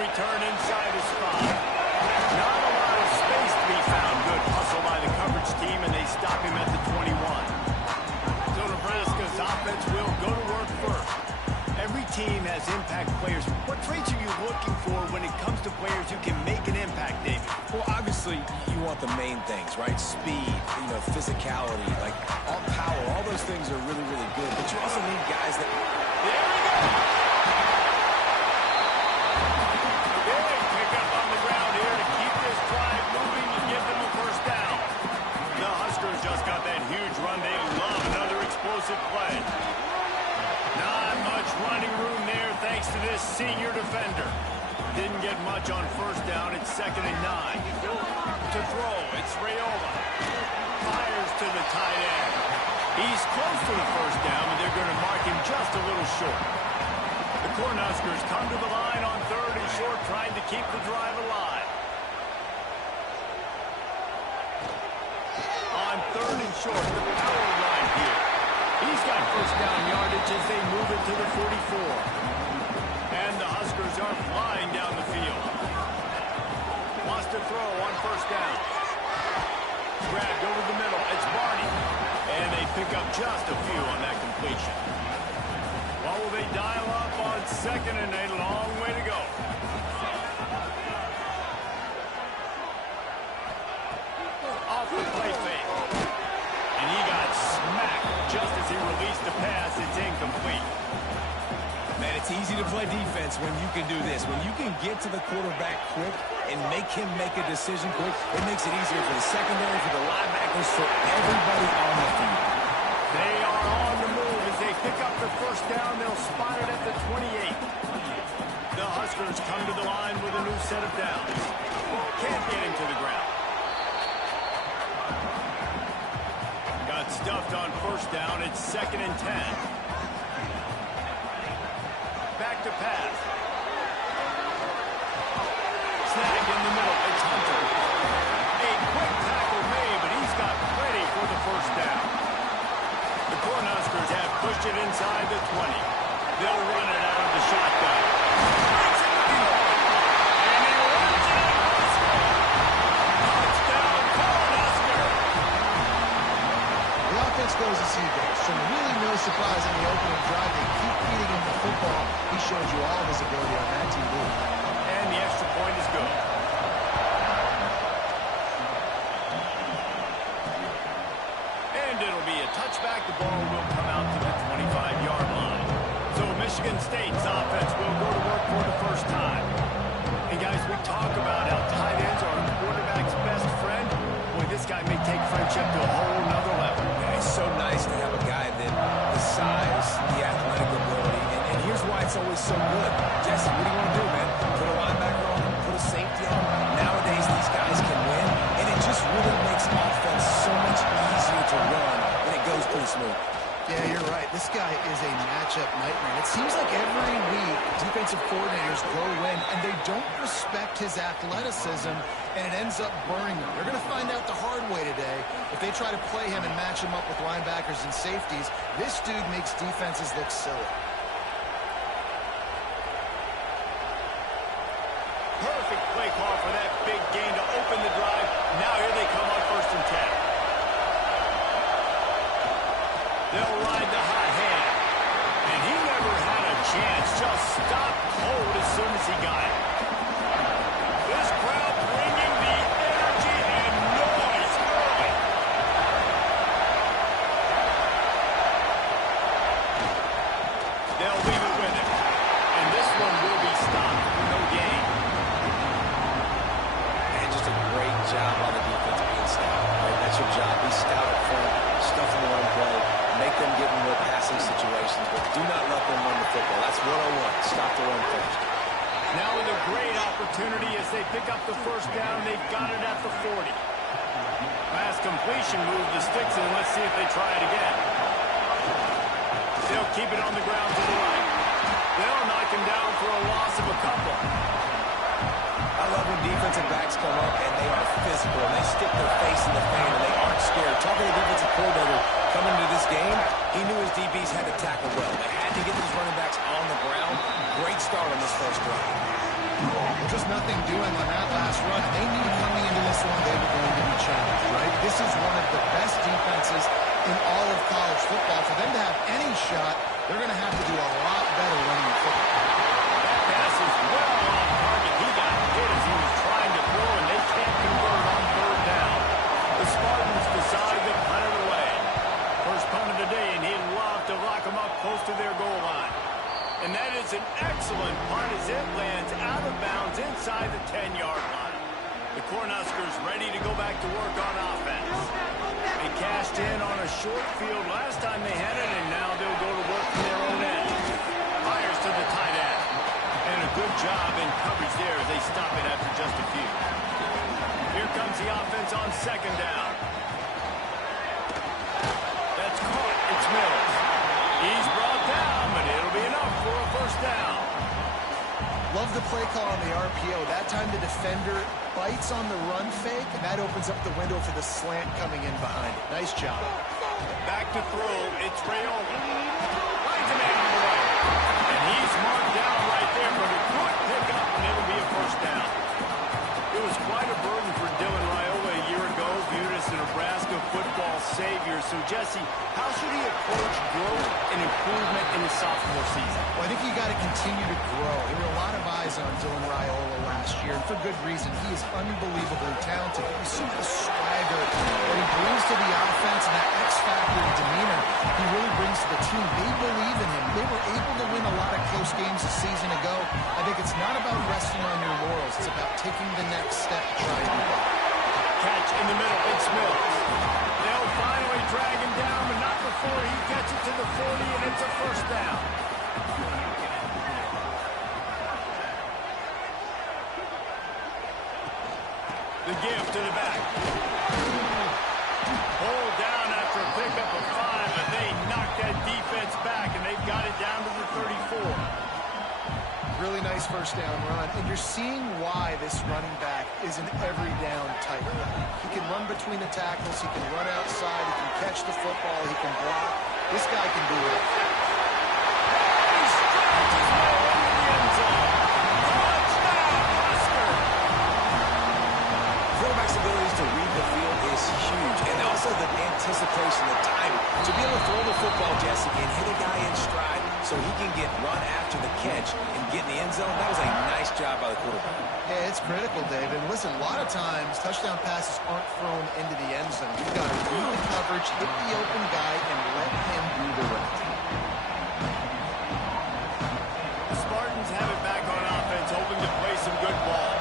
return inside his spot. Not a lot of space to be found. Good hustle by the coverage team, and they stop him at the 21. So Nebraska's offense will go to work first. Every team has impact players. What traits are you looking for when it comes to players who can make an impact, David? Well, obviously, you want the main things, right? Speed, physicality, like all power. All those things are really, really good. But you also need guys that... There we go! Big pickup on the ground here to keep this drive moving and give them a first down. The Huskers just got that huge run. They love another explosive play. Not much running room there thanks to this senior defender. Didn't get much on first down. It's 2nd and 9. To throw, it's Raiola. Fires to the tight end. He's close to the first down, but they're going to mark him just a little short. The Cornhuskers come to the line on 3rd and short, trying to keep the drive alive. On 3rd and short, the power line here. He's got first down yardage as they move it to the 44. And the Huskers are flying down the field. Wants to throw on first down. Grabbed over the middle. It's Barney. And they pick up just a few on that completion. Well, will they dial up on 2nd and a long way to go? Off the play fake. And he got smacked just as he released the pass. It's incomplete. Man, it's easy to play defense when you can do this. When you can get to the quarterback quick and make him make a decision quick, it makes it easier for the secondary, for the linebackers, for everybody on the field. They are on the move as they pick up the first down. They'll spot it at the 28. The Huskers come to the line with a new set of downs. Can't get him to the ground. Got stuffed on first down. It's 2nd and 10. Back to pass. Snag in the middle. It's Hunter. A quick tackle made, but he's got plenty for the first down. The Cornhuskers have pushed it inside the 20. They'll run it out of the shotgun. And he runs it across. Touchdown, Cornhusker. The offense goes as he goes. So really no surprise in the opening drive. They keep feeding him the football. He showed you all of his ability on that TV. And the extra point is good. And it'll be a touchback. The ball will come out to the 25-yard line. So Michigan State's offense will go to work for the first time. And guys, we talk about how tight ends are a quarterback's best friend. Boy, this guy may take friendship to a whole nother level. Yeah, it's so nice to have a guy that the size, the athletic ability, and here's why it's always so good. Jesse, what do you want to do, man? Put a linebacker on him, put a safety on him. Nowadays, these guys can win, and it just really makes offense so much easier to run, and it goes pretty smooth. Yeah, you're right. This guy is a matchup nightmare. It seems like every week defensive coordinators go in and they don't respect his athleticism, and it ends up burning them. They're going to find out the hard way today. If they try to play him and match him up with linebackers and safeties, this dude makes defenses look silly. Perfect play call for that big gain to open the drive. Now here they come on 1st and 10. They'll ride the hot hand. And he never had a chance. Just stopped cold as soon as he got it. This crowd bringing the energy and noise early. They'll leave it with him. And this one will be stopped for no gain. And just a great job on the defense being stout. Right? That's your job. Be stout up front, stuff in the run play, make them get in more passing situations, but do not let them run the football. That's 101. Stop the run first. Now with a great opportunity as they pick up the first down. They've got it at the 40. Pass completion move the sticks in. Let's see if they try it again. They'll keep it on the ground to the right. They'll knock him down for a loss of a couple. I love when defensive backs come up and they are physical. And they stick their face in the fan and they aren't scared. Talking to the defensive coordinator coming into this game, he knew his DBs had to tackle well. They had to get these running backs on the ground. Great start on this first drive. Well, just nothing doing on that last run. They knew coming into this one they were going to be challenged, right? This is one of the best defenses in all of college football. For them to have any shot, they're going to have to do a lot better running the football. That pass is well off target. He got hit as he was trying to throw, and they can't convert on third down. The Spartans decide to punt it away. First punt of the day, and he'd love to lock them up close to their goal line. And that is an excellent punt as it lands out of bounds inside the 10-yard line. The Cornhuskers ready to go back to work on offense. They cashed in on a short field last time they had it, and now they'll go to work from their own end. Fires to the tight end. And a good job in coverage there as they stop it after just a few. Here comes the offense on second down. That's caught. It's Mills. He's brought down, but it'll be enough for a first down. Love the play call on the RPO. That time the defender bites on the run fake, and that opens up the window for the slant coming in behind it. Nice job. Back to throw. It's Raiola. Finds a man on the right. And he's marked down right there for the good pickup, and it'll be a first down. It was quite a burden for Dylan Raiola a year ago, viewed as the Nebraska football savior. So, Jesse, how should he approach growth and improvement in the sophomore season? Well, I think you got to continue to grow. There were a lot of eyes on Dylan Raiola last year, and for good reason. He is unbelievably talented. He's super swagger. What he brings to the offense and that X-factor and demeanor he really brings to the team. They believe in him. They were able to win a lot of close games a season ago. I think it's not about resting on your laurels. It's about taking the next step and trying to move on. Catch in the middle. It's Mills. They'll finally drag him down, but not before he gets it to the 40, and it's a first down. The give to the back. Hold down after a pickup of 5, but they knocked that defense back, and they've got it down to the 34. Really nice first down run, and you're seeing why this running back is an every down type. He can run between the tackles, he can run outside, he can catch the football, he can block. This guy can do it. He strides his way into the end zone. Touchdown, Husker! Quarterback's abilities to read the field is huge, and also the anticipation, the time to be able to throw the football, Jesse, and hit a guy in stride so he can get run after the catch and get in the end zone. That was a nice job by the quarterback. Yeah, it's critical, David. Listen, a lot of times touchdown passes aren't thrown into the end zone. You've got to read the coverage, hit the open guy, and let him do the rest. The Spartans have it back on offense, hoping to play some good ball.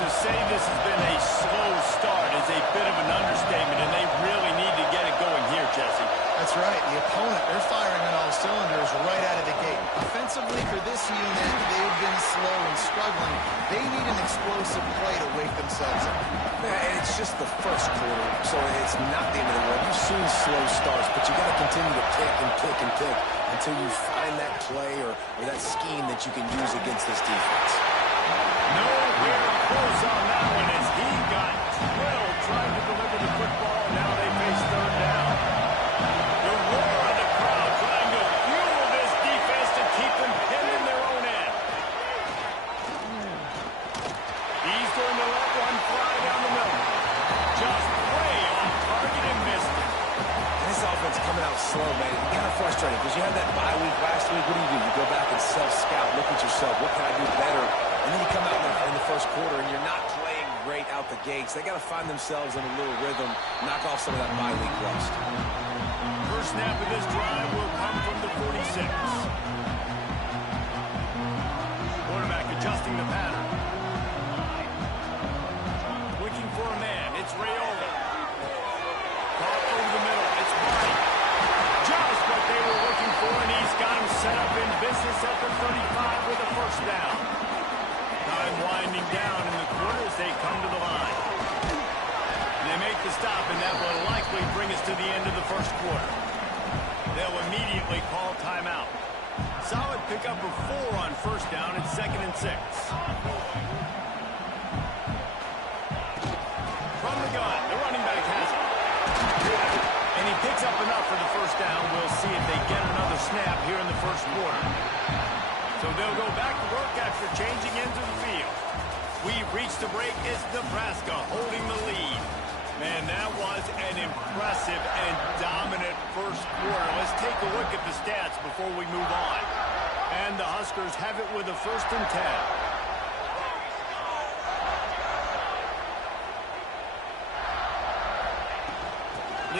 To say this has been a slow start is a bit of an understatement, and they really need to get it going here, Jesse. That's right. The opponent, they're firing on all cylinders right out of the gate. Offensively for this unit, they've been slow and struggling. They need an explosive play to wake themselves up. Yeah, and it's just the first quarter, so it's not the end of the world. You've seen slow starts, but you got to continue to pick and pick and pick until you find that play or that scheme that you can use against this defense. Nowhere close on that one as he got drilled trying to deliver the football, and now they face third down. The roar of the crowd trying to fuel this defense to keep them pinned in their own end. He's going to let one fly down the middle. Just way off target and missed it. This offense coming out slow, man. It's kind of frustrating because you had that bye week last week. What do? You go back and self-scout, look at yourself. What can I do better? And then you come out in the first quarter and you're not playing great out the gates. They got to find themselves in a little rhythm, knock off some of that bye week rust. First snap of this drive will come from the 46. Quarterback adjusting the pattern. Looking for a man. It's Raiola. Caught through the middle. It's Barney. Just what they were looking for, and he's got him set up in business at the 35 with a first down. Time winding down in the quarter as they come to the line. And they make the stop, and that will likely bring us to the end of the first quarter. They'll immediately call timeout. Solid pickup of 4 on first down and 2nd and 6. From the gun, the running back has it. And he picks up enough for the first down. We'll see if they get another snap here in the first quarter. So they'll go back to work after changing into the field. We've reached the break. It's Nebraska holding the lead. Man, that was an impressive and dominant first quarter. Let's take a look at the stats before we move on. And the Huskers have it with a 1st and 10.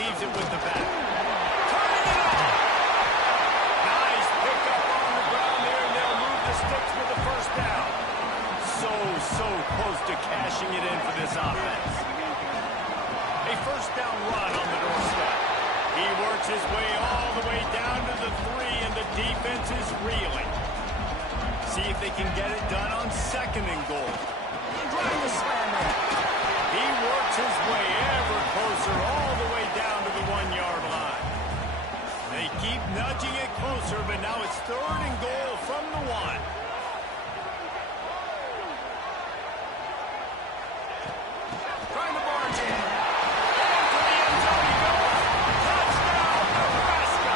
Leaves it with the back. Turning it on! Nice pickup on the ground there, and they'll move the sticks with the 1st down. So close to cashing it in for this offense. A 1st down run on the doorstep. He works his way all the way down to the 3, and the defense is reeling. See if they can get it done on 2nd and goal. Trying to slam it. He works his way ever closer all the way down to the 1-yard line. They keep nudging it closer, but now it's 3rd and goal from the 1. Trying to barge in. And to the end zone he goes. Touchdown, Nebraska.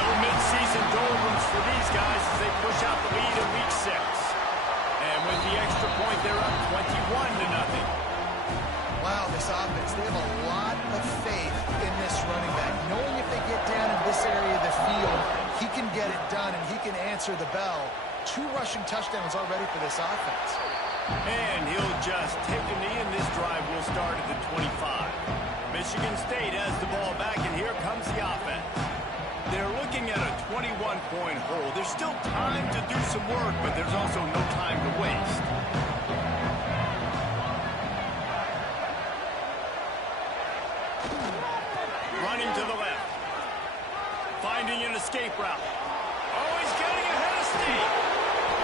No midseason doldrums for these guys as they push out the lead in week 6. And with the extra point, they're up 21-0. Wow, this offense, they have a lot of faith in this running back, knowing if they get down in this area of the field, he can get it done and he can answer the bell. 2 rushing touchdowns already for this offense. And he'll just take a knee, and this drive will start at the 25. Michigan State has the ball back, and here comes the offense. They're looking at a 21-point hole. There's still time to do some work, but there's also no time to waste. Running to the left. Finding an escape route. Oh, he's getting ahead of steam.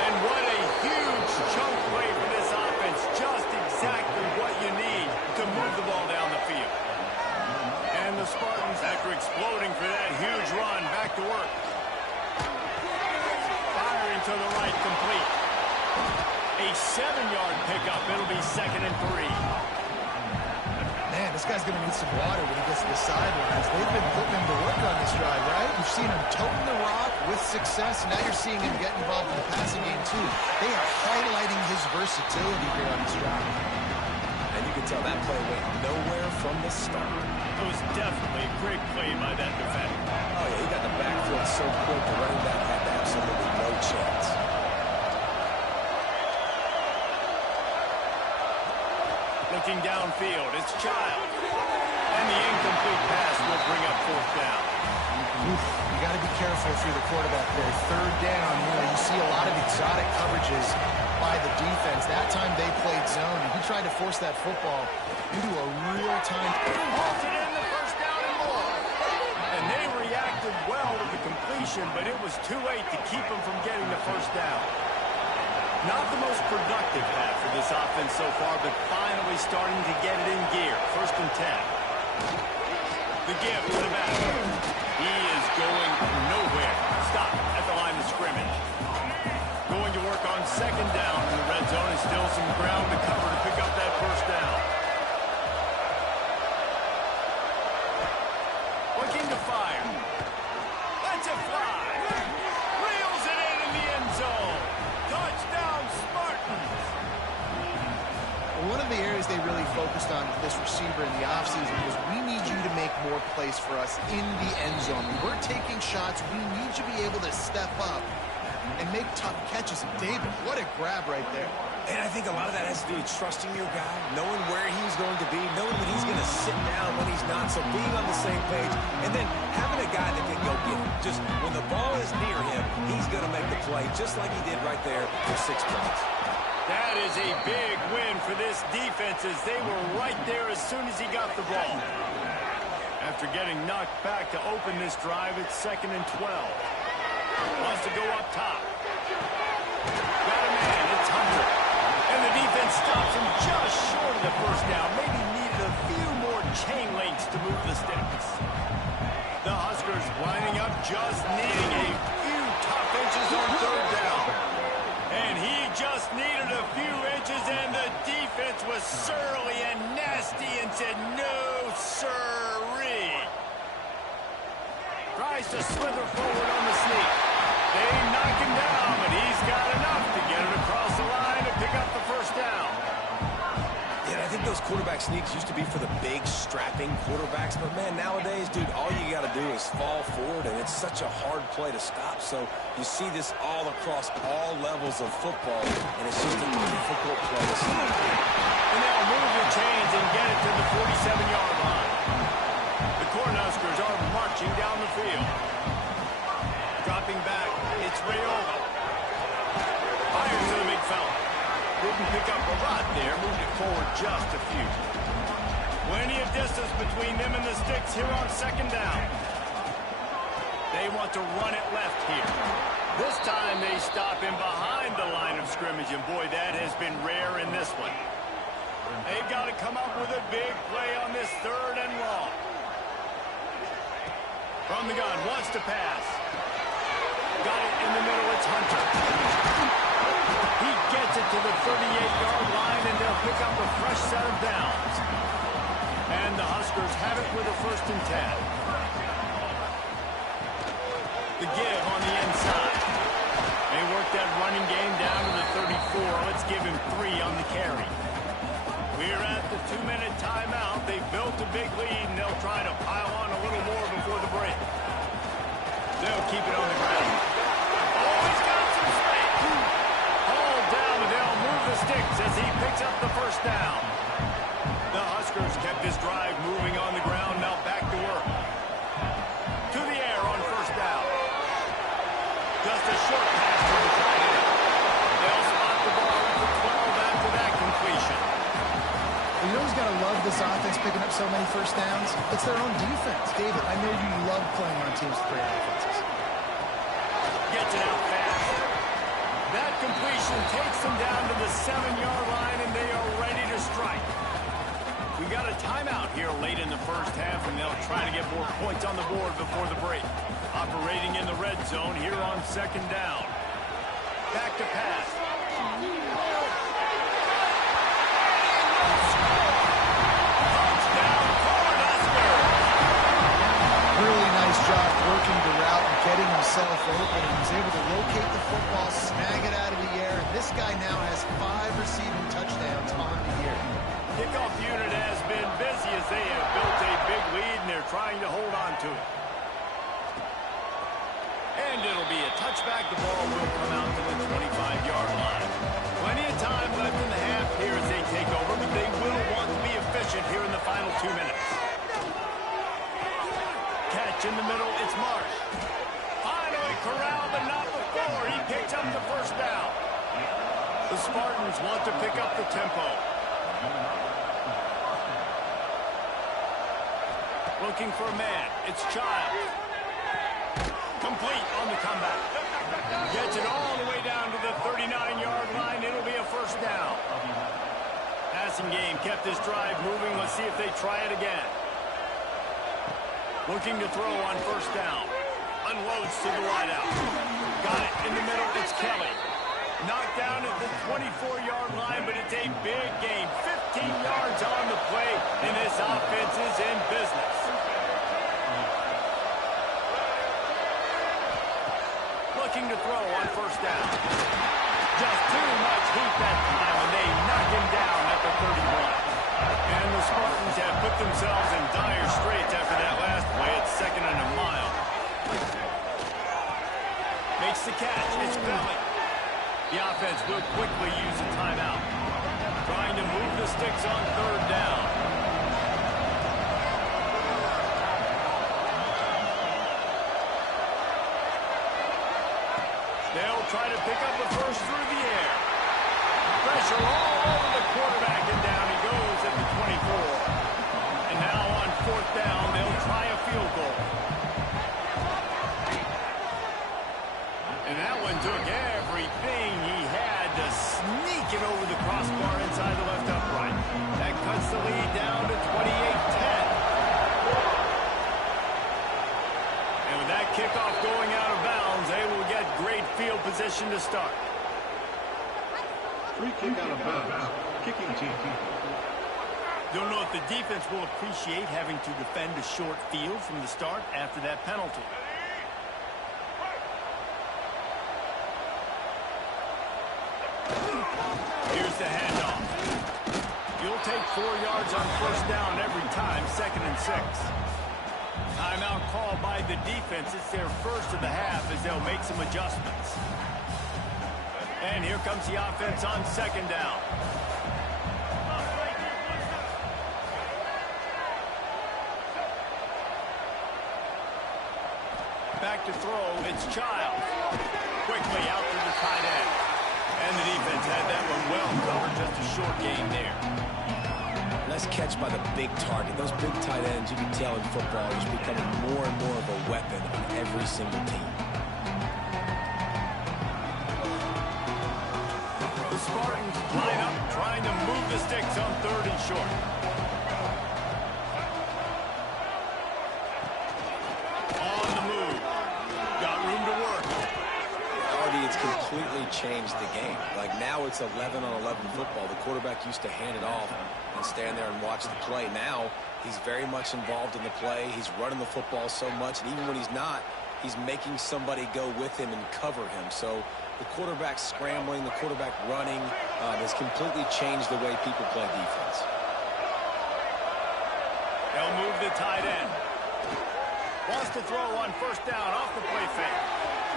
And what a huge chunk play for this offense. Just exactly what you need to move the ball down the field. And the Spartans, after exploding for that huge run, back to work. Firing to the right, complete. A 7-yard pickup. It'll be 2nd and 3. Man, this guy's going to need some water when he gets to the sidelines. They've been putting him to work on this drive, right? You've seen him toting the rock with success, and now you're seeing him get involved in the passing game, too. They are highlighting his versatility here on this drive. And you can tell that play went nowhere from the start. It was definitely a great play by that defender. Oh, yeah, he got the backfield so quick, the running back had absolutely no chance. Looking downfield, it's Child. And the incomplete pass will bring up 4th down. You got to be careful if you're the quarterback there. 3rd down, you see a lot of exotic coverages by the defense. That time they played zone, and he tried to force that football into a real-time. Halted in the 1st down and more. And they reacted well to the completion, but it was too late to keep them from getting the 1st down. Not the most productive half for this offense so far, but finally starting to get it in gear. 1st and 10. The give to the back. He is going nowhere. Stop at the line of scrimmage. Going to work on 2nd down in the red zone, and still some ground to cover to pick up that 1st down. Looking to fire. Lets it fly. Reels it in the end zone. Touchdown, Spartans. One of the areas they really focused on with this receiver in the offseason was we need you to make more plays for us in the end zone. When we're taking shots, we need you to be able to step up and make tough catches. And David, what a grab right there. And I think a lot of that has to do with trusting your guy, knowing where he's going to be, knowing when he's going to sit down, when he's not, so being on the same page, and then having a guy that can go get him. Just when the ball is near him, he's going to make the play, just like he did right there for 6 points. That is a big win for this defense as they were right there as soon as he got the ball. After getting knocked back to open this drive, it's 2nd and 12. Wants to go up top. Got a man, it's Hunter. And the defense stops him just short of the 1st down. Maybe needed a few more chain links to move the sticks. The Huskers lining up, just needing a few tough inches on 3rd down. And he just needed a few inches, and the defense was surly and nasty and said, no, sirree. Tries to slither forward on the sneak. They knock him down. quarterback sneaks used to be for the big, strapping quarterbacks, but man, nowadays, dude, all you got to do is fall forward, and it's such a hard play to stop. So you see this all across all levels of football, and it's just a difficult play to stop. And they'll move the chains and get it to the 47-yard line. The Cornhuskers are marching down the field. Dropping back, it's Rayola. Fires to the big fella. Didn't pick up a lot there, moved it forward just a few. Plenty of distance between them and the sticks here on second down. They want to run it left here. This time they stop him behind the line of scrimmage, and boy, that has been rare in this one. They've got to come up with a big play on this 3rd and long. From the gun, wants to pass. Got it in the middle, it's Hunter. He gets it to the 38-yard line, and they'll pick up a fresh set of downs. And the Huskers have it with a 1st and 10. The give on the inside. They work that running game down to the 34. Let's give him 3 on the carry. We're at the 2-minute timeout. They built a big lead, and they'll try to pile on a little more before the break. They'll keep it on the ground. Oh, he's got some space. Hauled down, and they'll move the sticks as he picks up the 1st down. The Huskers kept this drive moving on the ground. Now back to work. To the air on 1st down. Just a short pass to the tight end. They'll spot the ball at the 12 after that completion. You know who's got to love this offense picking up so many 1st downs? It's their own defense. David, I know you love playing on teams with great offenses. Gets it out fast. That completion takes them down to the 7-yard line, and they are ready to strike. We got a timeout here late in the 1st half, and they'll try to get more points on the board before the break. Operating in the red zone here on 2nd down. Back to pass. Really nice job working the route and getting himself open. He was able to locate the football, snag it out of the air, and this guy now has 5 receiving touchdowns on the year. Kickoff unit has been busy as they have built a big lead, and they're trying to hold on to it. And it'll be a touchback. The ball will come out to the 25-yard line. Plenty of time left in the half here as they take over, but they will want to be efficient here in the final 2 minutes. Catch in the middle, it's Marsh. Finally corralled, but not before. He picks up the 1st down. The Spartans want to pick up the tempo. Looking for a man. It's Childs. Complete on the comeback. Gets it all the way down to the 39-yard line. It'll be a 1st down. Passing game kept this drive moving. Let's see if they try it again. Looking to throw on 1st down. Unloads to the wideout. Got it in the middle. It's Kelly. Knocked down at the 24-yard line, but it's a big game. 15 yards on the play, and this offense is in business. Looking to throw on 1st down. Just too much heat that time, and they knock him down at the 31. And the Spartans have put themselves in dire straits after that last play. It's 2nd and a mile. Makes the catch. It's Belly. The offense will quickly use a timeout. Trying to move the sticks on 3rd down. They'll try to pick up the 1st through the air. Pressure all over the quarterback, and down he goes at the 24. And now on 4th down, they'll try a field goal. And that one took everything he had to sneak it over the crossbar inside the left upright. That cuts the lead down to 28-10. And with that kickoff going out of bounds, they will get great field position to start. Free kick out of bounds. Kicking team. Don't know if the defense will appreciate having to defend a short field from the start after that penalty. Here's the handoff. He'll take 4 yards on first down every time, 2nd and 6. Timeout called by the defense. It's their first of the half as they'll make some adjustments. And here comes the offense on 2nd down. Back to throw, it's Child. Quickly out to the tight end. And the defense had that one well covered, just a short gain there. Nice catch by the big target. Those big tight ends, you can tell in football, are just becoming more and more of a weapon on every single team. The Spartans line up, trying to move the sticks on 3rd and short. On the move. Got room to work. It's completely changed the game. Like now it's 11-on-11 football. The quarterback used to hand it off and stand there and watch the play. Now he's very much involved in the play. He's running the football so much, and even when he's not, he's making somebody go with him and cover him. So the quarterback scrambling, the quarterback running has completely changed the way people play defense. They'll move the tight end. Wants to throw on first down off the play fake.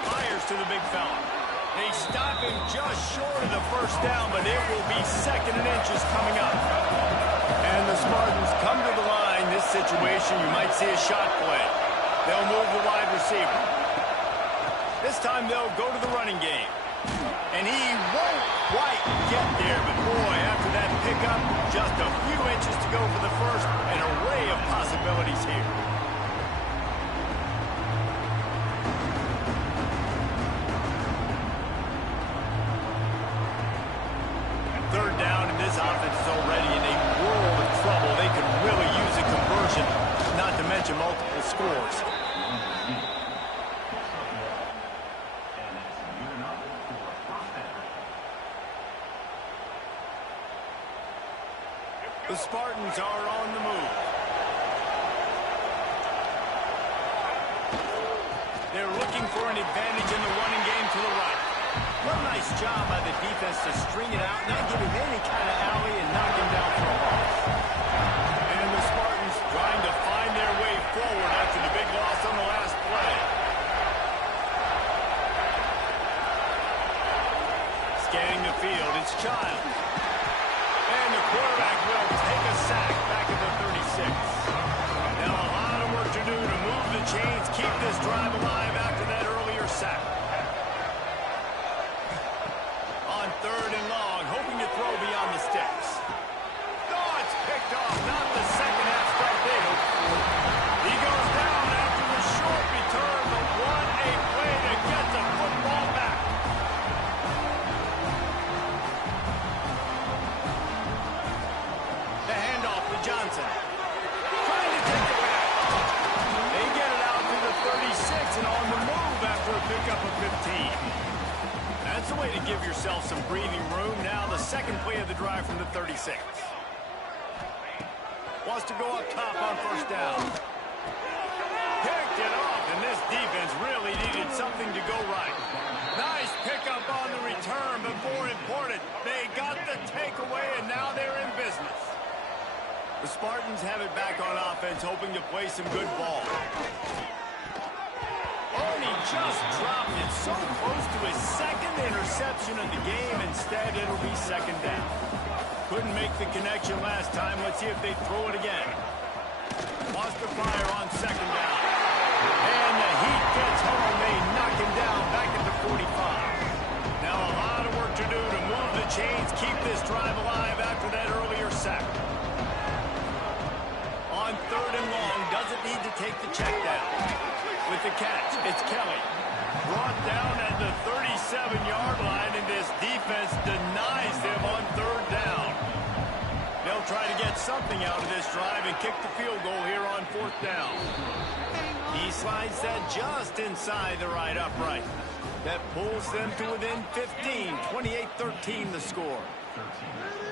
Fires to the big fella. They stop him just short of the first down, but it will be 2nd and inches coming up. And the Spartans come to the line. This situation, you might see a shot play. They'll move the wide receiver. This time they'll go to the running game. And he won't quite get there, but boy, after that pickup, just a few inches to go for the first. An array of possibilities here. This offense is already in a world of trouble. They could really use a conversion, not to mention multiple scores. The Spartans are on the move. They're looking for an advantage in the running game to the right. What a nice job by the defense to string it out, not give him any kind of alley, and knock him down for a loss. And the Spartans trying to find their way forward after the big loss on the last play. Scanning the field, it's Child. And the quarterback will take a sack back at the 36. Now a lot of work to do to move the chains, keep this drive alive after that earlier sack. 3rd and long, hoping to throw beyond the sticks. Oh, it's picked off, not the second half start they hoped for. He goes down after the short return, but what a play to get the football back. The handoff to Johnson. Trying to take it back. They get it out to the 36 and on the move after a pickup of 15. That's the way to give yourself some breathing room. Now the second play of the drive from the 36. Wants to go up top on first down. Picked it off, and this defense really needed something to go right. Nice pickup on the return, but more important, they got the takeaway, and now they're in business. The Spartans have it back on offense, hoping to play some good ball. Oh, and he just dropped it so close to his second interception of the game. Instead, it'll be 2nd down. Couldn't make the connection last time. Let's see if they throw it again. Wants to fire on 2nd down. And the heat gets home. They knock him down back at the 45. Now a lot of work to do to move the chains, keep this drive alive after that earlier sack. On 3rd and long, doesn't need to take the check down. With the catch, it's Kelly. Brought down at the 37-yard line, and this defense denies them on 3rd down. They'll try to get something out of this drive and kick the field goal here on 4th down. He slides that just inside the right upright. That pulls them to within 15, 28-13 the score.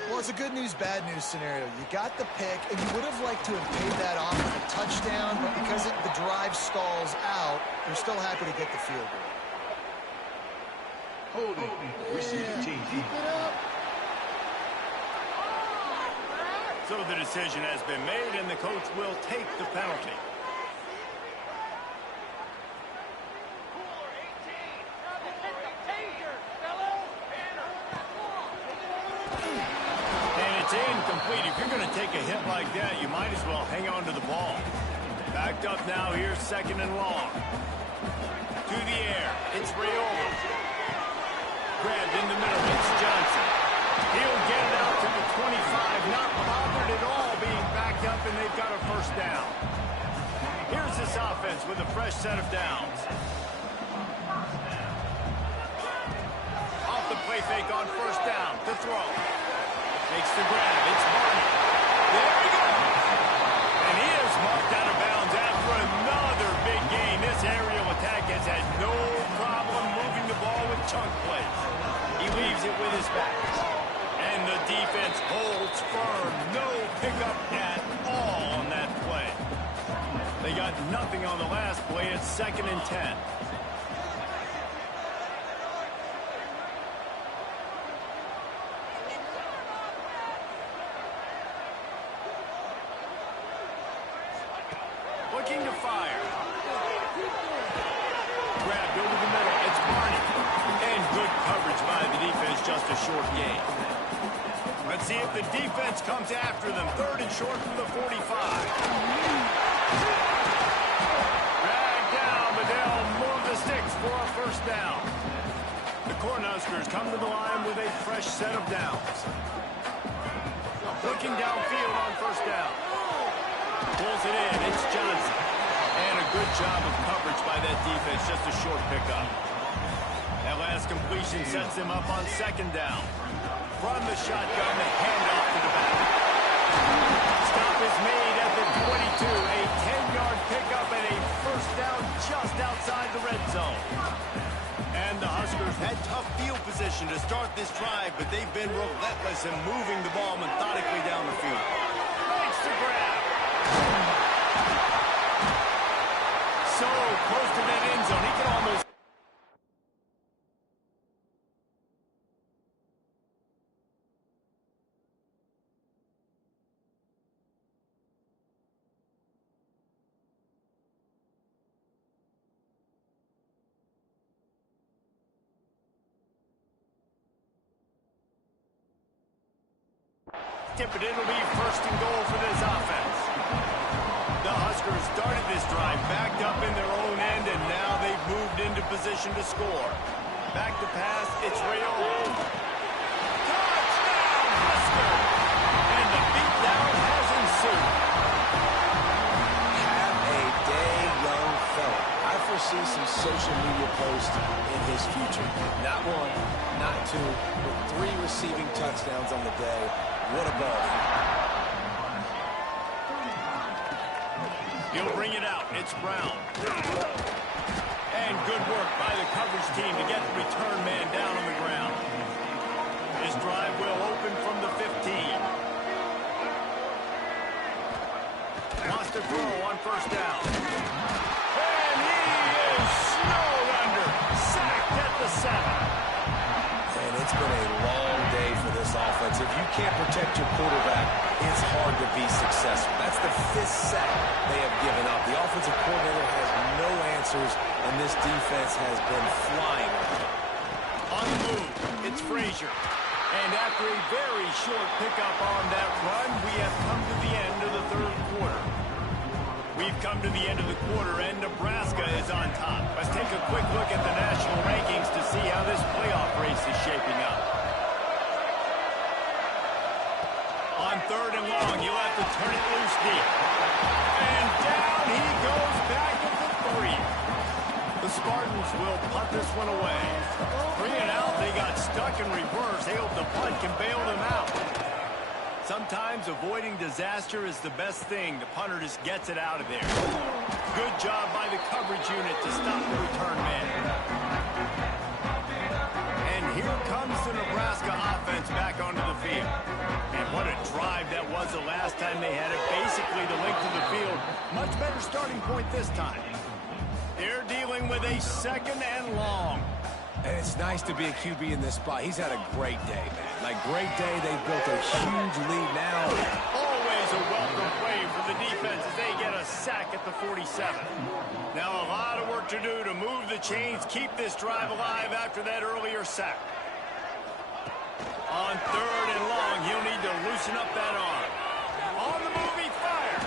Well, it's a good news, bad news scenario. You got the pick, and you would have liked to have paid that off with a touchdown, but because the drive stalls out, you're still happy to get the field goal. Holding. Receiving team. Keep it up. So the decision has been made, and the coach will take the penalty. And it's incomplete. If you're going to take a hit like that, you might as well hang on to the ball. Backed up now. Here's second and long. To the air. It's Rayola. Grabbed in the middle. It's Johnson. He'll get it out to the 25. Not bothered at all being backed up, and they've got a first down. Here's this offense with a fresh set of downs. Off the play fake on first down. To throw. Makes the grab. It's Barney. There he goes. And he is marked out of bounds after another big gain. This aerial attack has had no problem moving the ball with chunk plays. He leaves it with his back. And the defense holds firm. No pickup at all on that play. They got nothing on the last play. It's 2nd and 10. Looking to fire. Grabbed over the middle. It's Barney. And good coverage by the defense. Just a short gain. Let's see if the defense comes after them. 3rd and short from the 45. Dragged down, but they'll move the sticks for a first down. The Cornhuskers come to the line with a fresh set of downs. Looking downfield on first down. Pulls it in. It's Johnson. And a good job of coverage by that defense. Just a short pickup. That last completion sets him up on 2nd down. From the shotgun, the handoff to the back. Stop is made at the 22. A 10-yard pickup and a first down just outside the red zone. And the Huskers had tough field position to start this drive, but they've been relentless in moving the ball methodically down the field. Makes the grab. So close to that end zone. He can almost... But it'll be 1st and goal for this offense. The Huskers started this drive backed up in their own end, and now they've moved into position to score. Back to pass, it's Rayola. Touchdown, Huskers! And the beatdown has ensued. Have a day, young fella. I foresee some social media posts in his future. Not one, not two, but 3 receiving touchdowns on the day. What a ball. He'll bring it out. It's Brown. And good work by the coverage team to get the return man down on the ground. His drive will open from the 15. Wants to throw on first down. And he is snowed under. Sacked at the 7. And it's been a long day for this offense. If you can't protect your quarterback, it's hard to be successful. That's the 5th sack they have given up. The offensive coordinator has no answers, and this defense has been flying. On the move, it's Frazier. And after a very short pickup on that run, we have come to the end of the 3rd quarter. We've come to the end of the quarter, and Nebraska is on top. Let's take a quick look at the national rankings to see how this playoff race is shaping up. On 3rd and long, you'll have to turn it loose deep. And down he goes back at the 3. The Spartans will punt this one away. 3 and out, they got stuck in reverse. They hope the punt can bail them out. Sometimes avoiding disaster is the best thing. The punter just gets it out of there. Good job by the coverage unit to stop the return man. And here comes the Nebraska offense back onto the field. And what a drive that was the last time they had it. Basically the length of the field. Much better starting point this time. They're dealing with a 2nd and long. And it's nice to be a QB in this spot. He's had a great day, man. Like, great day. They've built a huge lead now. Oh, was a welcome play for the defense as they get a sack at the 47. Now a lot of work to do to move the chains, keep this drive alive after that earlier sack. On 3rd and long, he'll need to loosen up that arm. On the move, he fires.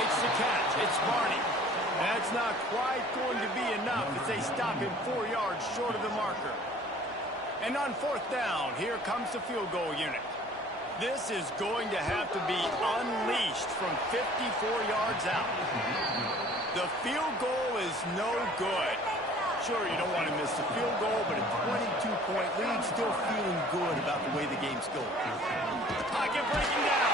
Makes the catch. It's Barney. That's not quite going to be enough as they stop him 4 yards short of the marker. And on 4th down, here comes the field goal unit. This is going to have to be unleashed from 54 yards out. The field goal is no good. Sure, you don't want to miss the field goal, but a 22-point lead, still feeling good about the way the game's going. Pocket breaking down.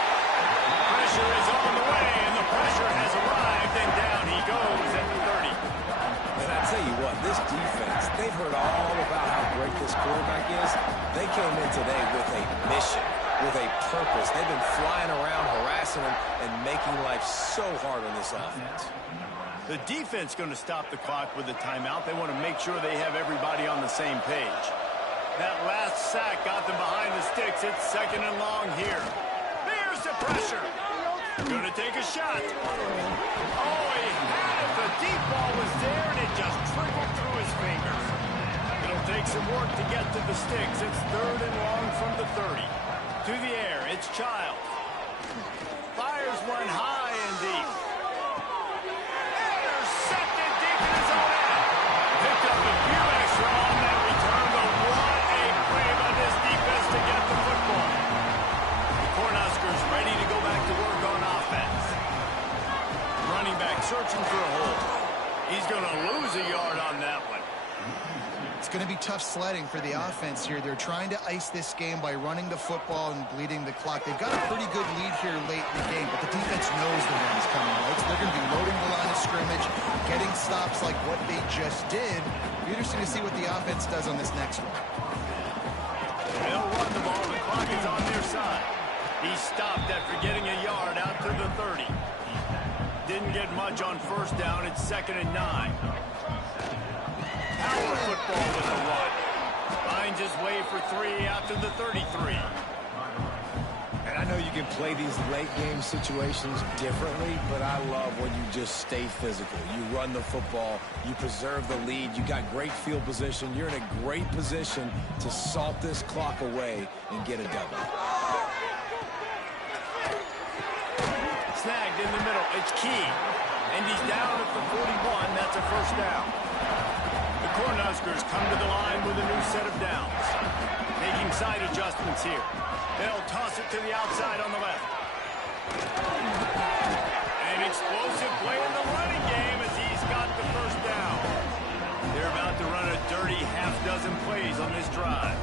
Pressure is on the way, and the pressure has arrived, and down he goes at the 30. And I tell you what, this defense, they've heard all about how great this quarterback is. They came in today with a mission, with a purpose. They've been flying around, harassing him, and making life so hard on this offense. The defense going to stop the clock with a timeout. They want to make sure they have everybody on the same page. That last sack got them behind the sticks. It's 2nd and long here. There's the pressure. Going to take a shot. Oh, he had it. The deep ball was there, and it just trickled through his fingers. It'll take some work to get to the sticks. It's 3rd and long from the 30. To the air, it's Childs. Fires one high and deep. Intercepted deep in his own end. Picked up a few extra on that return, but what a play by this defense to get the football. The Cornhuskers ready to go back to work on offense. Running back searching for a hole. He's going to lose a yard on that one. It's going to be tough sledding for the offense here. They're trying to ice this game by running the football and bleeding the clock. They've got a pretty good lead here late in the game, but the defense knows the run's coming, right? So they're going to be loading the line of scrimmage, getting stops like what they just did. It'll be interesting to see what the offense does on this next one. They'll run the ball. The clock is on their side. He stopped after getting a yard out to the 30. Didn't get much on 1st down. It's 2nd and 9. Power football with a run. Finds his way for 3 out to the 33. And I know you can play these late game situations differently, but I love when you just stay physical. You run the football, you preserve the lead, you got great field position, you're in a great position to salt this clock away and get a W. Snagged in the middle. It's Key. And he's down at the 41. That's a 1st down. The Cornhuskers come to the line with a new set of downs. Making side adjustments here. They'll toss it to the outside on the left. An explosive play in the running game as he's got the 1st down. They're about to run a dirty half-dozen plays on this drive.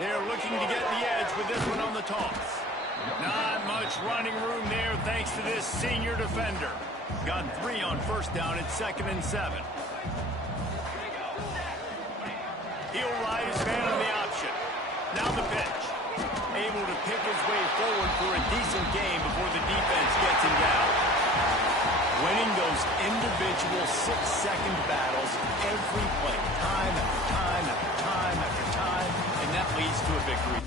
They're looking to get the edge with this one on the toss. Not much running room there thanks to this senior defender. Got 3 on 1st down. It's 2nd and 7. He'll ride his man on the option. Now the pitch. Able to pick his way forward for a decent game before the defense gets him down. Winning those individual 6-second battles every play, time after time after time after time, and that leads to a victory.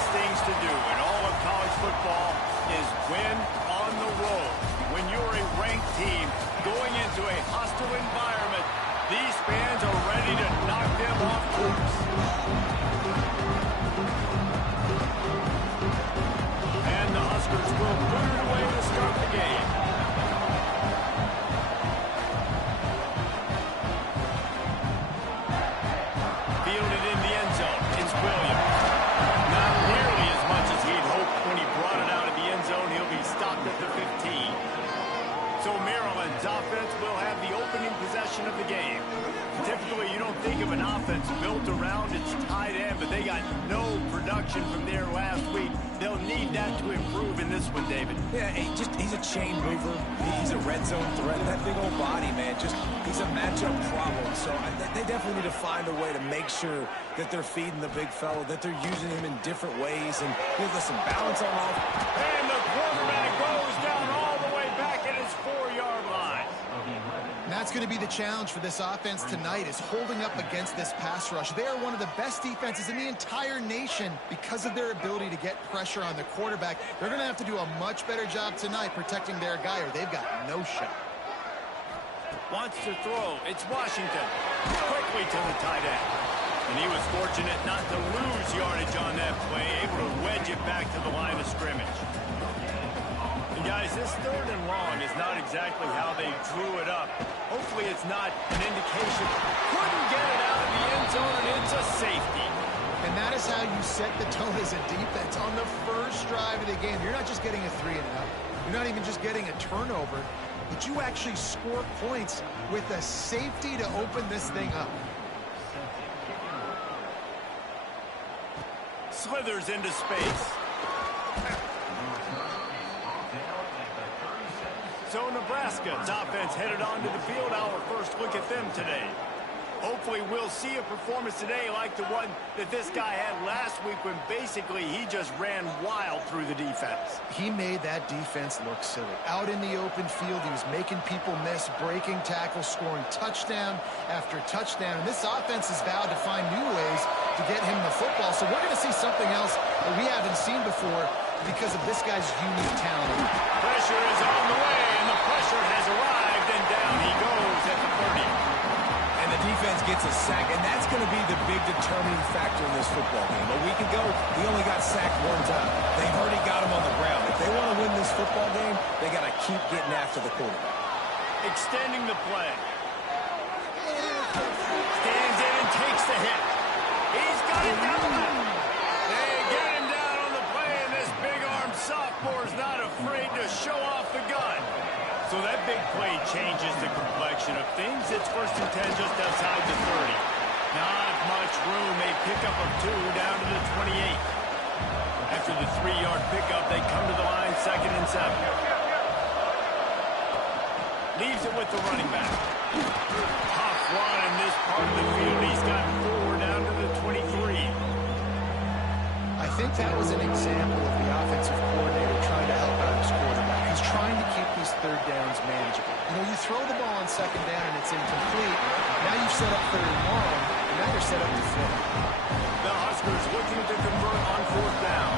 hardest things to do in all of college football is win on the road. When you're a ranked team going into a hostile environment, these fans are ready to knock them off course. And the Huskers will put it away to start the game. Fielded in the end zone. It's Williams. Not nearly as much as he'd hoped when he brought it out of the end zone. He'll be stopped at the 15. So Maryland's offense will have the opening possession of the game. Typically, you don't think of an offense built around its tight end, but they got no production from there last week. They'll need that to improve in this one, David. Yeah, he's a chain mover. He's a red zone threat. That big old body, man, he's a matchup problem. So they definitely need to find a way to make sure that they're feeding the big fella, that they're using him in different ways, and listen, balance on off. And the quarterback goes down all the way back at his 4-yard line. And that's going to be the challenge for this offense tonight, is holding up against this pass rush. They are one of the best defenses in the entire nation because of their ability to get pressure on the quarterback. They're going to have to do a much better job tonight protecting their guy, or they've got no shot. Wants to throw. It's Washington. Quickly to the tight end. And he was fortunate not to lose yardage on that play, able to wedge it back to the line of scrimmage. And guys, this 3rd and long is not exactly how they drew it up. Hopefully it's not an indication. Couldn't get it out of the end zone, and it's a safety. And that is how you set the tone as a defense. On the first drive of the game, you're not just getting a 3-and-out. You're not even just getting a turnover, but you actually score points with a safety to open this thing up. Slithers into space. So Nebraska's offense headed onto the field. Our first look at them today. Hopefully we'll see a performance today like the one that this guy had last week when basically he just ran wild through the defense. He made that defense look silly. Out in the open field, he was making people miss, breaking tackles, scoring touchdown after touchdown. And this offense has vowed to find new ways to get him the football. So we're going to see something else that we haven't seen before because of this guy's unique talent. Pressure is on the way, and the pressure has arrived, and down he goes at the 30. And the defense gets a sack, and that's going to be the big determining factor in this football game. A week ago, he only got sacked 1 time. They've already got him on the ground. If they want to win this football game, they got to keep getting after the quarterback. Extending the play. Stands in and takes the hit. He's got it down. They get him down on the play, and this big-armed sophomore's not afraid to show off the gun. So that big play changes the complexion of things. It's 1st and 10 just outside the 30. Not much room. A pickup of 2 down to the 28. After the 3-yard pickup, they come to the line 2nd and 7. Leaves it with the running back. Tough run in this part of the field. He's got 4 down to the 23. I think that was an example of the offensive coordinator trying to help out his quarterback. He's trying to keep these 3rd downs manageable. You know, you throw the ball on 2nd down and it's incomplete. Now you've set up 3rd and long, and now you're set up to flip. The Huskers looking to convert on 4th down.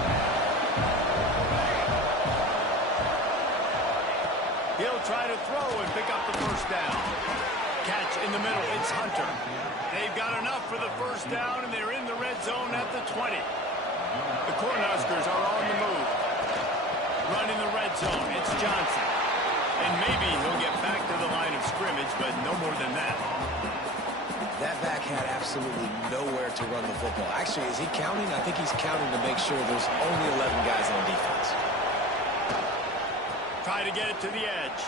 He'll try to throw and pick up the 1st down. Catch in the middle. It's Hunter. They've got enough for the 1st down, and they're in the red zone at the 20. The Cornhuskers are on the move. Running the red zone. It's Johnson. And maybe he'll get back to the line of scrimmage, but no more than that. That back had absolutely nowhere to run the football. Actually, is he counting? I think he's counting to make sure there's only 11 guys on defense. Try to get it to the edge.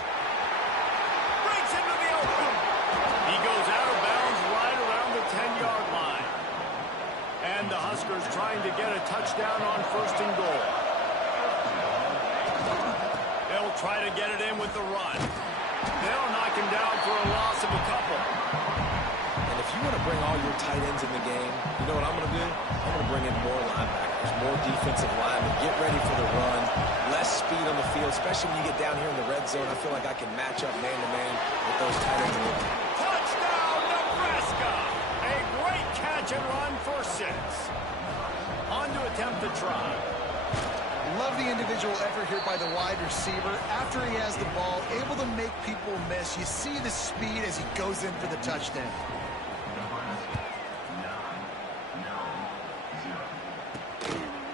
Breaks into the open. He goes out of bounds right around the 10-yard line. And the Huskers trying to get a touchdown on 1st and goal. They'll try to get it in with the run. They'll knock him down for a loss of a couple. And if you want to bring all your tight ends in the game, you know what I'm going to do? I'm going to bring in more linebackers, more defensive linemen, get ready for the run, less speed on the field, especially when you get down here in the red zone. I feel like I can match up man-to-man with those tight ends. Touchdown, Nebraska! A great catch and run for 6. On to attempt the try. Love the individual effort here by the wide receiver. After he has the ball, able to make people miss. You see the speed as he goes in for the touchdown.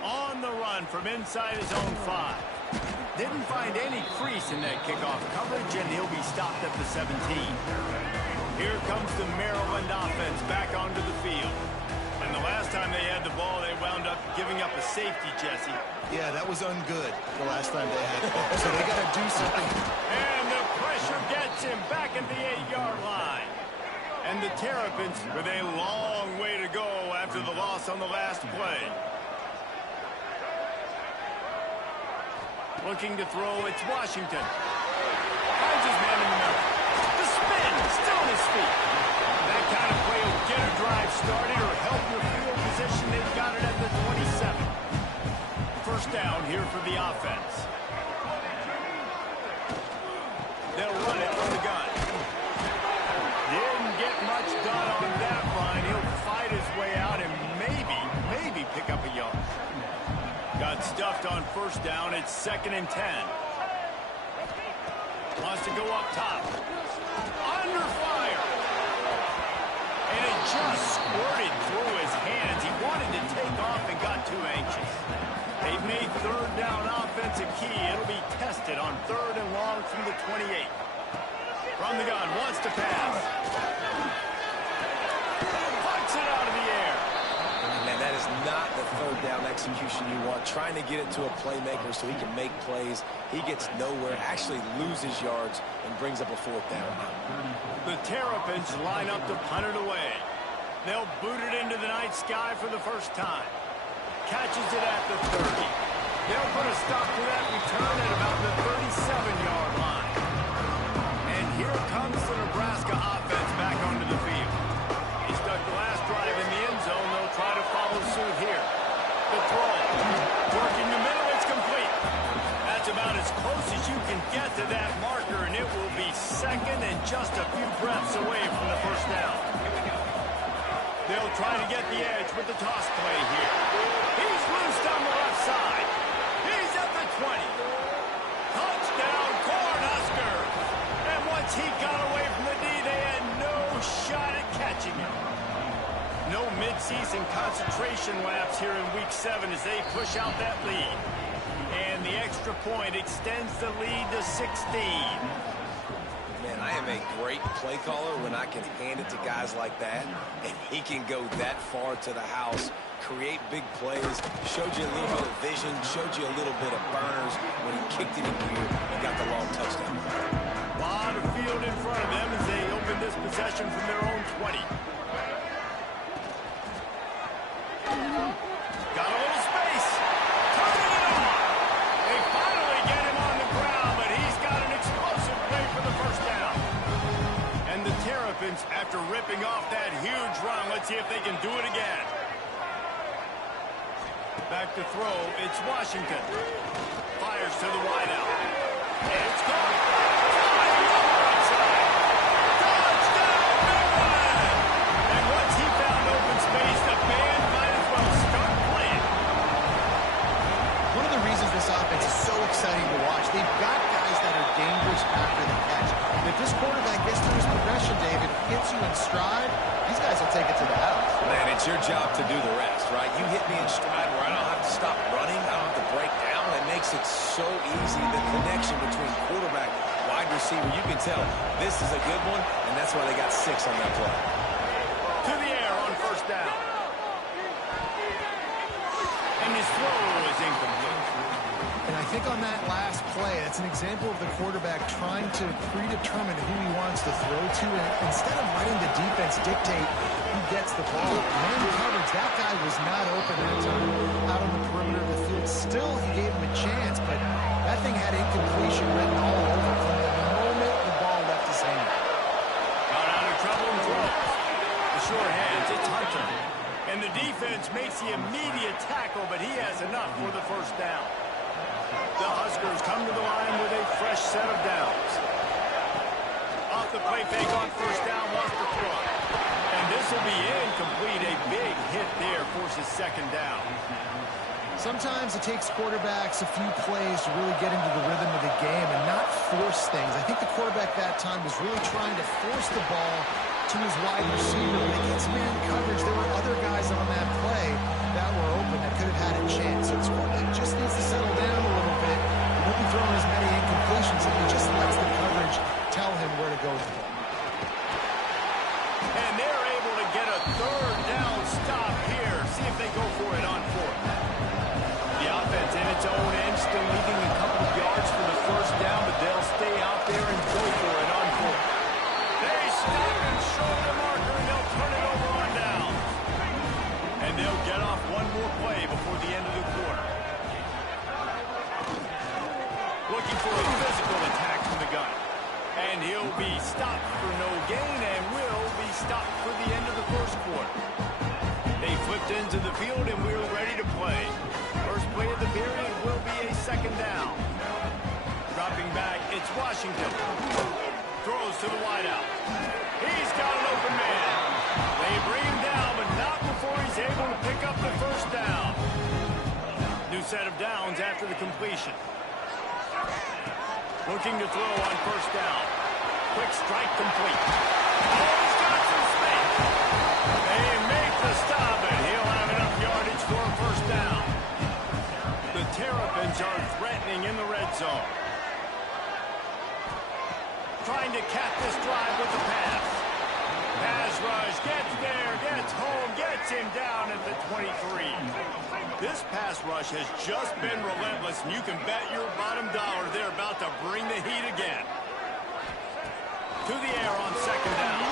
On the run from inside his own 5. Didn't find any crease in that kickoff coverage, and he'll be stopped at the 17. Here comes the Maryland offense back onto the field. And the last time they had the ball, they wound up giving up a safety, Jesse. Yeah, that was ungood the last time they had the ball. So they got to do something. And the pressure gets him back at the 8-yard line. And the Terrapins with a long way to go after the loss on the last play. Looking to throw, it's Washington. Finds his man in the middle. The spin, still on his feet. That kind of play will get a drive started or help your field position. They've got it at the 27. First down here for the offense. They'll run it from the gun. Didn't get much done on that line. He'll fight his way out and maybe pick up a yard. Got stuffed on first down. It's 2nd and 10. Wants to go up top. Under fire. And it just squirted through his hands. He wanted to take off and got too anxious. They've made third down offense a key. It'll be tested on 3rd and long from the 28. From the gun, wants to pass. Punts it out of the air. Man, that is not the third down execution you want. Trying to get it to a playmaker so he can make plays. He gets nowhere, actually loses yards, and brings up a 4th down. The Terrapins line up to punt it away. They'll boot it into the night sky for the first time. Catches it at the 30. They'll put a stop to that return at about the 37-yard line. And here comes the Nebraska offense back onto the field. He stuck the last drive in the end zone. They'll try to follow suit here. The throw. Working the middle. It's complete. That's about as close as you can get to that marker, and it will be 2nd and just a few breaths away from the first down. They'll try to get the edge with the toss play here. He's loose down the left side. He's at the 20. Touchdown, Cornhuskers. And once he got away from the D, they had no shot at catching him. No midseason concentration laps here in Week 7 as they push out that lead. And the extra point extends the lead to 16. Man, I am a great play caller when I can hand it to guys like that, and he can go that far to the house, create big plays, showed you a little bit of vision, showed you a little bit of burners when he kicked it in gear and got the long touchdown. A lot of field in front of them as they open this possession from their own 20. Got a little space. Turning it on. They finally get him on the ground, but he's got an explosive play for the first down. And the Terrapins, after ripping off that huge run, let's see if they can do it again. Back to throw, it's Washington. Fires to the wideout. And it's gone. Flying to the right side. Touchdown, Maryland! And once he found open space, the band might as well start playing. One of the reasons this offense is so exciting to watch, they've got guys that are dangerous after the catch. If this quarterback gets through his progression, David, hits you in stride, these guys will take it to the house. Man, it's your job to do the rest, right? You hit me in stride where I don't have to stop running, I don't have to break down. It makes it so easy, the connection between quarterback, wide receiver. You can tell this is a good one, and that's why they got 6 on that play. To the air on first down. And his throw is incomplete. And I think on that last play, that's an example of the quarterback trying to predetermine who he wants to throw to, and instead of letting the defense dictate who gets the ball. Man coverage, that guy was not open that time out on the perimeter of the field. Still, he gave him a chance, but that thing had incompletion written all over from the moment the ball left his hand. Got out of trouble and throws. The short hands, it's Hunter. And the defense makes the immediate tackle, but he has enough for the first down. The Huskers come to the line with a fresh set of downs. Off the play fake on first down, wants to throw. And this will be incomplete. A big hit there forces second down. Sometimes it takes quarterbacks a few plays to really get into the rhythm of the game and not force things. I think the quarterback that time was really trying to force the ball to his wide receiver. When it gets man coverage, there were other guys on that play that were open that could have had a chance. So the quarterback just needs to settle down a little bit. He won't be throwing as many incompletions if he just lets the coverage tell him where to go with the ball. And they're able to get a third down stop here. See if they go for it on fourth. The offense in its own end, still leaving a couple of yards for the first down, but they'll stay out there and go for it on fourth. They stop and show the marker, and they'll turn it over on down. And they'll get off one more play before the end of the quarter. Looking for a physical attack from the gun. And he'll be stopped for no gain and will be stopped for the end of the first quarter. They flipped into the field, and we're ready to play. First play of the period will be a second down. Dropping back, it's Washington. Throws to the wideout. He's got an open man. They bring him down, but not before he's able to pick up the first down. New set of downs after the completion. Looking to throw on first down. Quick strike complete. Oh, he's got some space. They make the stop, and he'll have enough yardage for a first down. The Terrapins are threatening in the red zone. Trying to cap this drive with the pass. Pass rush, gets there, gets home, gets him down at the 23. This pass rush has just been relentless, and you can bet your bottom dollar they're about to bring the heat again. To the air on second down.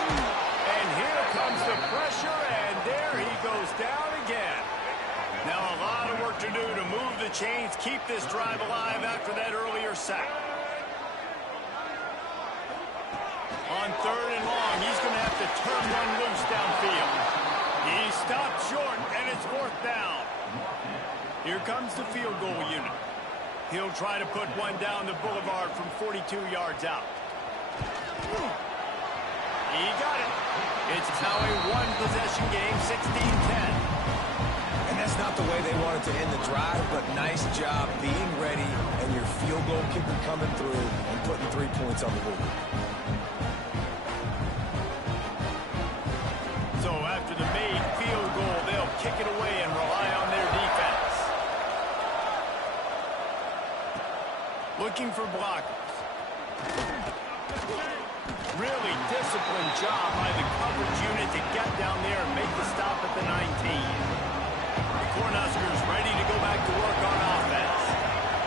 And here comes the pressure, and there he goes down again. Now a lot of work to do to move the chains, keep this drive alive after that earlier sack. On third and long, he's going to have to turn one loose downfield. He stopped short, and it's fourth down. Here comes the field goal unit. He'll try to put one down the boulevard from 42 yards out. He got it. It's now a one-possession game, 16-10. And that's not the way they wanted to end the drive, but nice job being ready and your field goal kicker coming through and putting 3 points on the board. So after the made field goal, they'll kick it away and rely on their defense. Looking for blockers. Really disciplined job by the coverage unit to get down there and make the stop at the 19. The Cornhuskers ready to go back to work on offense.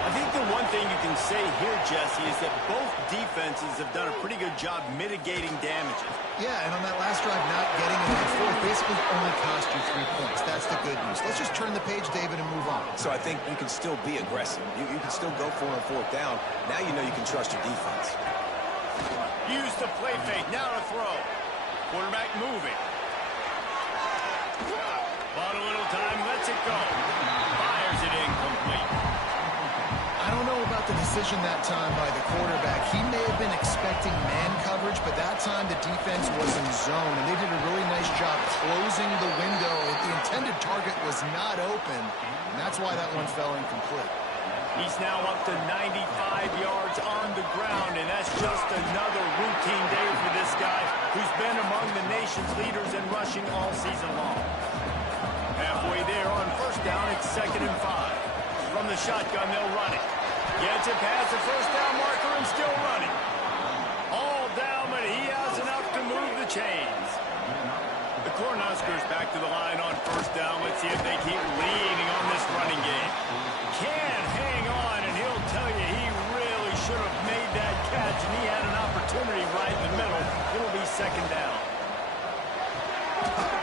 I think the one thing you can say here, Jesse, is that both defenses have done a pretty good job mitigating damages. Yeah, and on that last drive, not getting it on fourth basically only cost you 3 points. That's the good news. Let's just turn the page, David, and move on. So I think you can still be aggressive. You can still go for it on fourth down. Now you know you can trust your defense. Use the play fake. Now to throw. Quarterback moving. Bought a little time. Lets it go. Fires it incomplete. I don't know about the decision that time by the quarterback. He may have been expecting man coverage, but that time the defense was in zone, and they did a really nice job closing the window. The intended target was not open, and that's why that one fell incomplete. He's now up to 95 yards on the ground, and that's just another routine day for this guy who's been among the nation's leaders in rushing all season long. Halfway there on first down, it's 2nd and 5. From the shotgun, they'll run it. Gets it past the first down marker and still running. All down, but he has enough to move the chains. The Cornhuskers back to the line on first down. Let's see if they keep leaning on this running game. Can hang on, and he'll tell you he really should have made that catch, and he had an opportunity right in the middle. It'll be second down.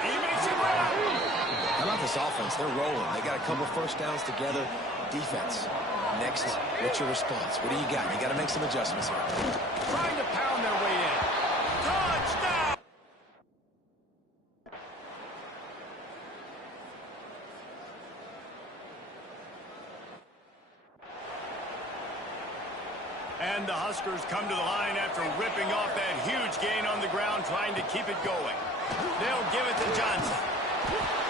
He makes it right. How about this offense? They're rolling. They got a couple first downs together. Defense. Next, what's your response? What do you got? You got to make some adjustments here. Trying to pound their way in. Touchdown! And And the Huskers come to the line after ripping off that huge gain on the ground, trying to keep it going. They'll give it to Johnson.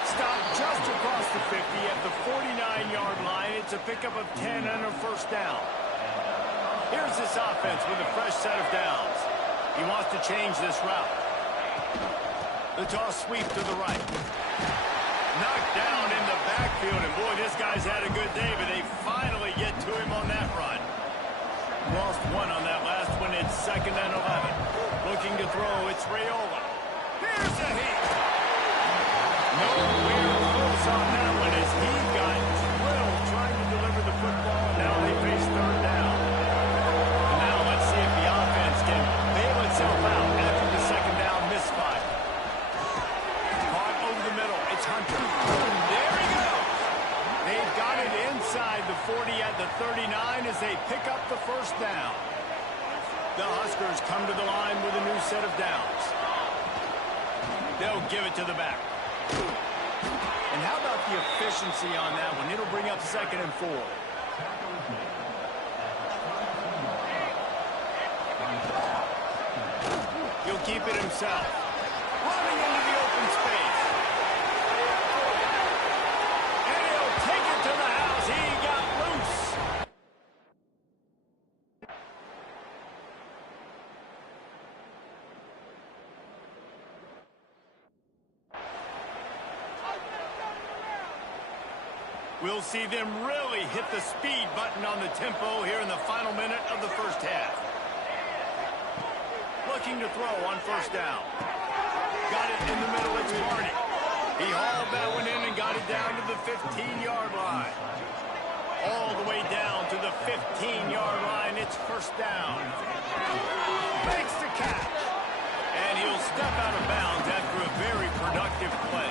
Stop just across the 50 at the 49-yard line. It's a pickup of 10 and a first down. Here's this offense with a fresh set of downs. He wants to change this route. The toss sweep to the right. Knocked down in the backfield, and boy, this guy's had a good day, but they finally get to him on that run. Lost one on that last one. It's 2nd and 11. Looking to throw, it's Raiola. Here's a hit. Nowhere close on that one as he got drilled trying to deliver the football. Now they face 3rd down. And now let's see if the offense can bail itself out after the 2nd down misfire. Caught over the middle. It's Hunter. There he goes. They've got it inside the 40 at the 39 as they pick up the first down. The Huskers come to the line with a new set of downs. They'll give it to the back. And how about the efficiency on that one? It'll bring up 2nd and 4. He'll keep it himself. Running into the open space. And he'll take it to the house. He got loose. We'll see them really hit the speed button on the tempo here in the final minute of the first half. Looking to throw on first down. Got it in the middle, it's Marty. He hauled that one in and got it down to the 15-yard line. All the way down to the 15-yard line, it's first down. Makes the catch. And he'll step out of bounds after a very productive play.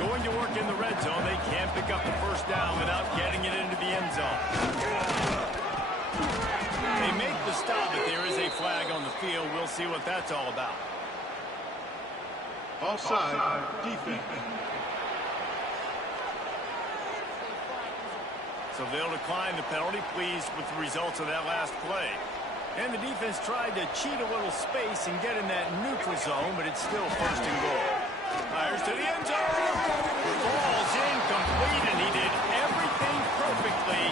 Going to work in the red zone, they can't pick up the first down without getting it into the end zone. They make the stop, but there is a flag on the field. We'll see what that's all about. Offside, defense. So they'll decline the penalty, pleased with the results of that last play. And the defense tried to cheat a little space and get in that neutral zone, but it's still first and goal. Fires to the end zone. Falls incomplete, and he did everything perfectly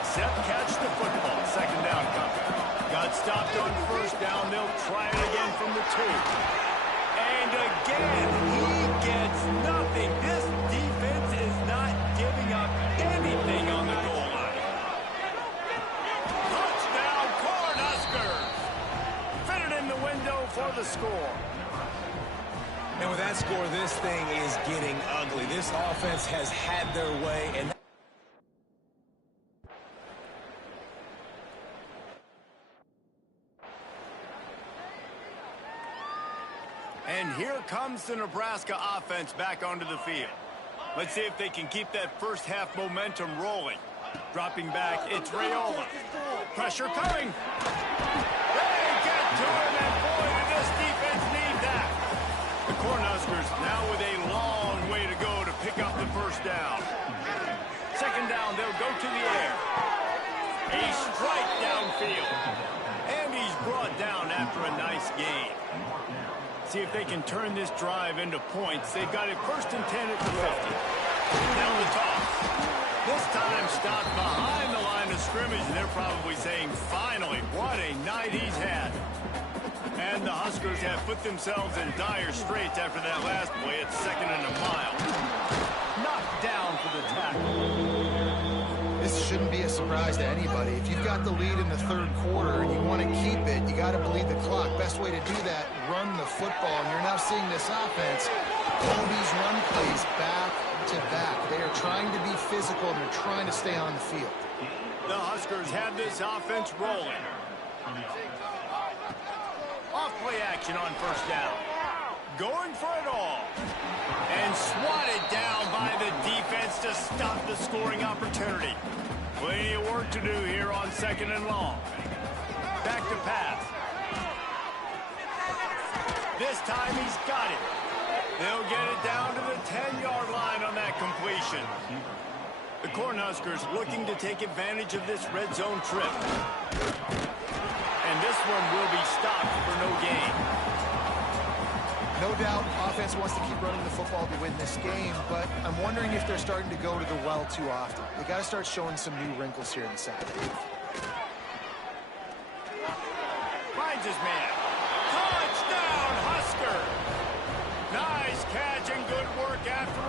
except catch the football. 2nd down coming. Got stopped on first down. They'll try it again from the 2. And again, he gets nothing. This defense is not giving up anything on the goal line. Touchdown, Cornhuskers. Fitted in the window for the score. And with that score, this thing is getting ugly. This offense has had their way, and here comes the Nebraska offense back onto the field. Let's see if they can keep that first half momentum rolling. Dropping back, it's Raiola. Pressure coming. They get to him, and boy, did this defense need that. The Cornhuskers now with a long way to go to pick up the first down. 2nd down, they'll go to the air. A strike downfield. And he's brought down after a nice gain. See if they can turn this drive into points. They've got it 1st and 10 at the 50. Now the toss. This time stopped behind the line of scrimmage, and they're probably saying, finally, what a night he's had. And the Huskers have put themselves in dire straits after that last play. It's 2nd and a mile. Knocked down for the tackle. This shouldn't be a surprise to anybody. If you've got the lead in the 3rd quarter and you want to keep it, you got to bleed the clock. Best way to do that, run the football. And you're now seeing this offense, all these run plays back to back. They are trying to be physical, and they're trying to stay on the field. The Huskers have this offense rolling. Off-play action on first down. Going for it all. And swatted down by the defense to stop the scoring opportunity. Plenty of work to do here on 2nd and long. Back to pass. This time he's got it. They'll get it down to the 10-yard line on that completion. The Cornhuskers looking to take advantage of this red zone trip. And this one will be stopped for no gain. No doubt, offense wants to keep running the football to win this game, but I'm wondering if they're starting to go to the well too often. They got to start showing some new wrinkles here in the second half. Finds his man. Touchdown, Husker! Nice catch and good work after